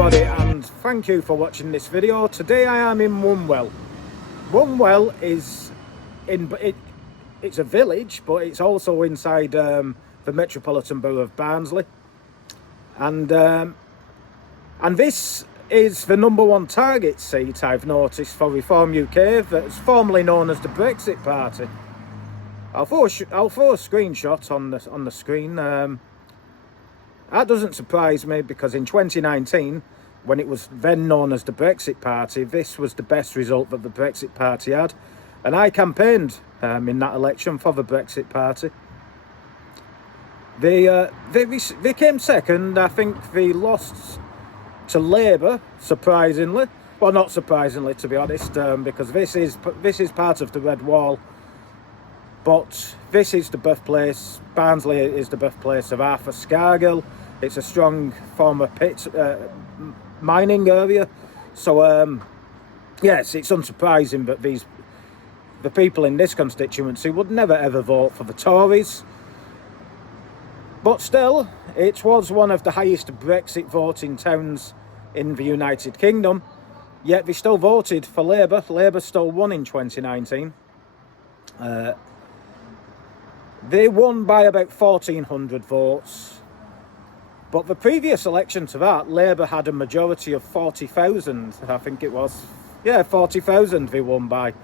everybody, and thank you for watching this video. Today I am in Wunwell. Wunwell is it's a village, but it's also inside the metropolitan borough of Barnsley, and this is the #1 target seat I've noticed for Reform UK, that's formerly known as the Brexit Party. I'll throw a screenshot on the screen. That doesn't surprise me, because in 2019, when it was then known as the Brexit Party, this was the best result that the Brexit Party had, and I campaigned in that election for the Brexit Party. They came second. I think they lost to Labour, surprisingly. Well, not surprisingly, to be honest, because this is part of the Red Wall. But this is the birthplace. Barnsley is the birthplace of Arthur Scargill. It's a strong former mining area. So yes, it's unsurprising that the people in this constituency would never ever vote for the Tories. But still, it was one of the highest Brexit voting towns in the United Kingdom. Yet they still voted for Labour. Labour still won in 2019. They won by about 1,400 votes. But the previous election to that, Labour had a majority of 40,000, I think it was. Yeah, 40,000 they won by,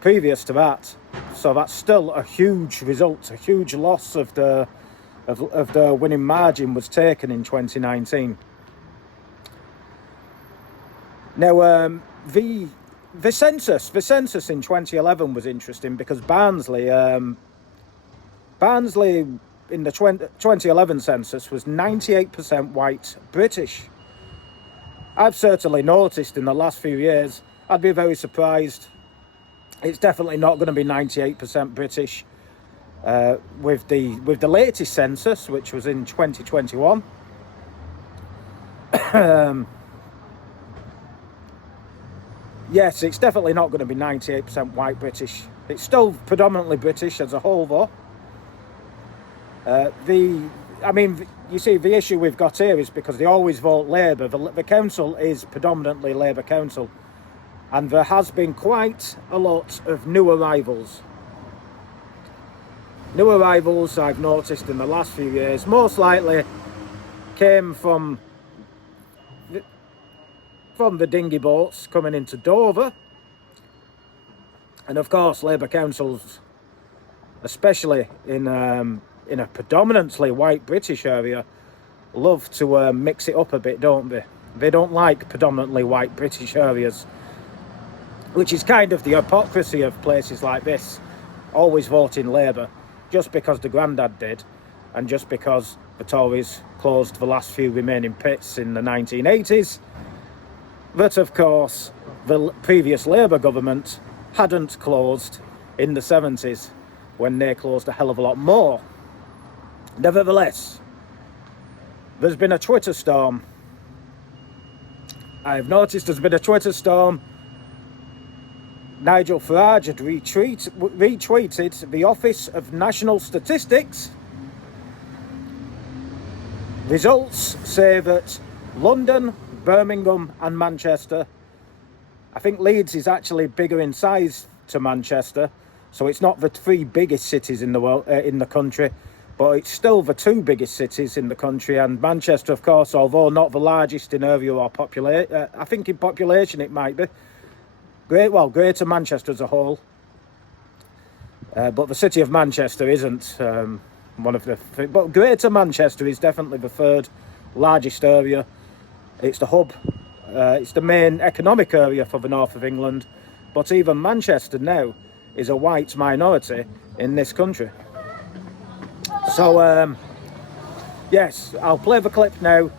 previous to that. So that's still a huge result. A huge loss of the winning margin was taken in 2019. Now, the census in 2011 was interesting, because Barnsley in the 2011 census was 98% white British. I've certainly noticed in the last few years, I'd be very surprised. It's definitely not going to be 98% British with the latest census, which was in 2021. Yes, it's definitely not going to be 98% white British. It's still predominantly British as a whole, though. You see, the issue we've got here is because they always vote Labour. The council is predominantly Labour council, and there has been quite a lot of new arrivals. New arrivals I've noticed in the last few years most likely came from the dinghy boats coming into Dover, and of course Labour councils, especially in a predominantly white British area, love to mix it up a bit, don't they? They don't like predominantly white British areas, which is kind of the hypocrisy of places like this, always voting Labour, just because the Grandad did, and just because the Tories closed the last few remaining pits in the 1980s, that of course the previous Labour government hadn't closed in the 70s, when they closed a hell of a lot more. Nevertheless, there's been a Twitter storm. I've noticed there's been a Twitter storm. Nigel Farage had retweeted the Office of National Statistics. Results say that London, Birmingham and Manchester, I think Leeds is actually bigger in size to Manchester, so it's not the three biggest cities in the world, in the country, but it's still the two biggest cities in the country. And Manchester, of course, although not the largest in area or population, I think in population it might be. Greater Manchester as a whole. But the city of Manchester isn't one of the... But Greater Manchester is definitely the third largest area. It's the hub. It's the main economic area for the north of England. But even Manchester now is a white minority in this country. So, yes, I'll play the clip now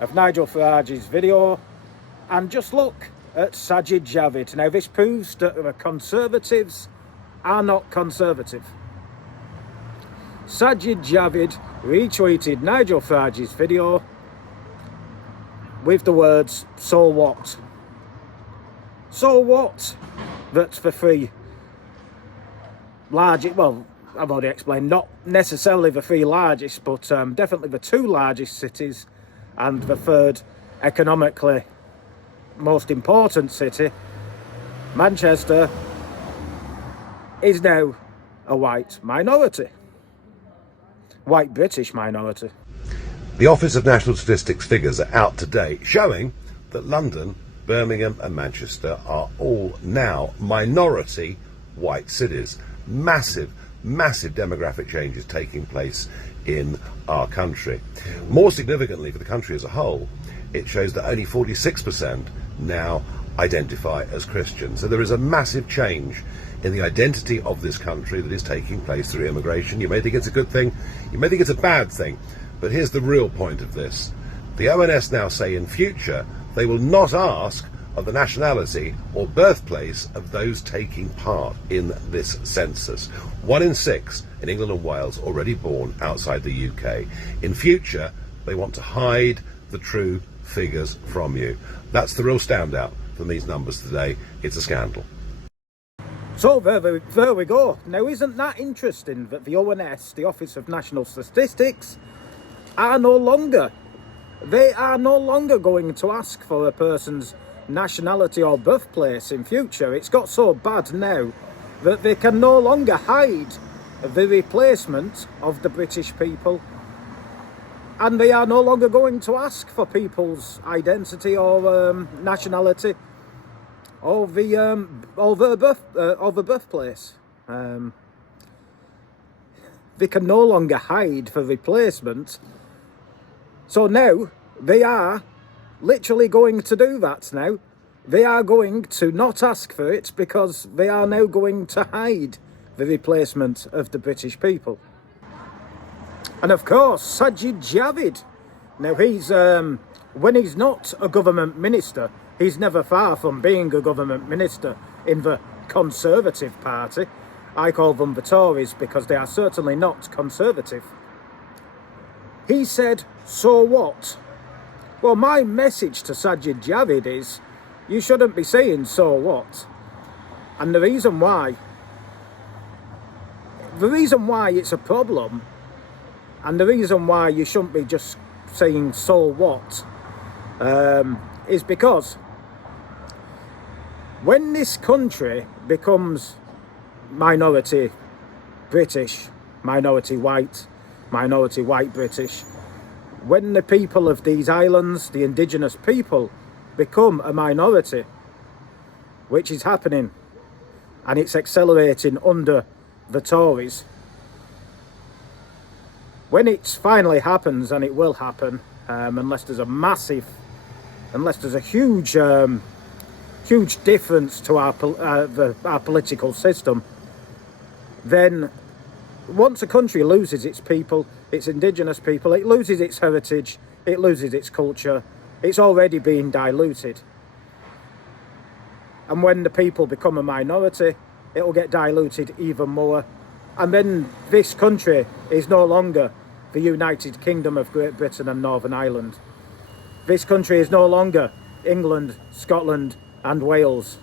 of Nigel Farage's video, and just look at Sadjid Javid. Now, this proves that the Conservatives are not conservative. Sadjid Javid retweeted Nigel Farage's video with the words, "So what?" So what that the three largest, well, I've already explained, not necessarily the three largest, but definitely the two largest cities and the third economically most important city, Manchester, is now a white minority. White British minority. The Office of National Statistics figures are out today showing that London, Birmingham and Manchester are all now minority white cities. Massive demographic changes taking place in our country. More significantly for the country as a whole, it shows that only 46% now identify as Christian. So there is a massive change in the identity of this country that is taking place through immigration. You may think it's a good thing, you may think it's a bad thing, but here's the real point of this. The ONS now say in future they will not ask of the nationality or birthplace of those taking part in this census. 1 in 6 in England and Wales already born outside the UK. In future, they want to hide the true figures from you. That's the real standout from these numbers today. It's a scandal. So there we go. Now, isn't that interesting that the ONS, the Office of National Statistics, are no longer going to ask for a person's nationality or birthplace in future. It's got so bad now that they can no longer hide the replacement of the British people, and they are no longer going to ask for people's identity or nationality or the birthplace. They can no longer hide the replacement. So now they are literally going to do that now. They are going to not ask for it because they are now going to hide the replacement of the British people. And of course, Sadjid Javid. Now he's, when he's not a government minister, he's never far from being a government minister in the Conservative Party. I call them the Tories because they are certainly not conservative. He said, so what? Well, my message to Sadjid Javid is, you shouldn't be saying so what. And the reason why it's a problem, and the reason why you shouldn't be just saying so what, is because when this country becomes minority British, minority white British, when the people of these islands, the indigenous people, become a minority, which is happening, and it's accelerating under the Tories, when it finally happens, and it will happen, unless there's a huge difference to our political system, then once a country loses its people, its indigenous people, it loses its heritage, it loses its culture, it's already being diluted. And when the people become a minority, it will get diluted even more. And then this country is no longer the United Kingdom of Great Britain and Northern Ireland. This country is no longer England, Scotland and Wales.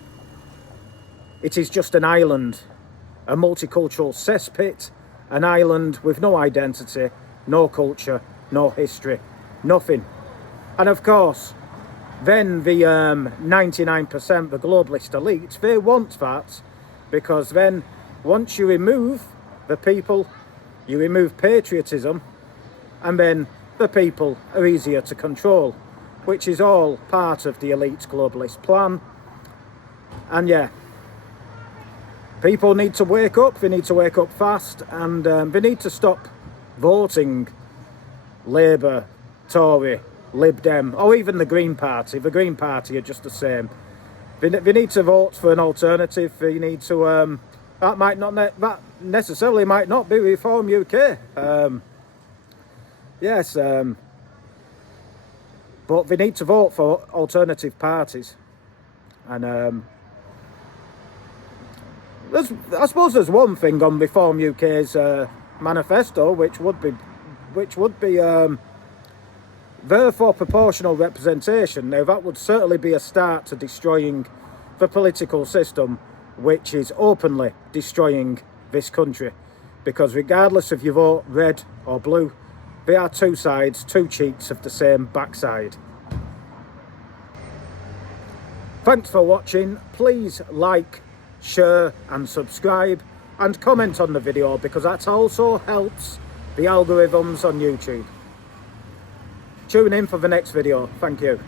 It is just an island, a multicultural cesspit, an island with no identity, no culture, no history, nothing. And of course, then the 99%, the globalist elite, they want that, because then once you remove the people, you remove patriotism, and then the people are easier to control, which is all part of the elite globalist plan. And yeah, people need to wake up, they need to wake up fast, and they need to stop voting Labour, Tory, Lib Dem, or even the Green Party. The Green Party are just the same. They need to vote for an alternative. They need to, that necessarily might not be Reform UK. Yes, but they need to vote for alternative parties. And I suppose there's one thing on Reform UK's manifesto, which would be therefore proportional representation. Now that would certainly be a start to destroying the political system, which is openly destroying this country, because regardless if you vote red or blue, they are two sides, two cheeks of the same backside. Thanks for watching. Please like, share and subscribe and comment on the video, because that also helps the algorithms on YouTube. Tune in for the next video. Thank you.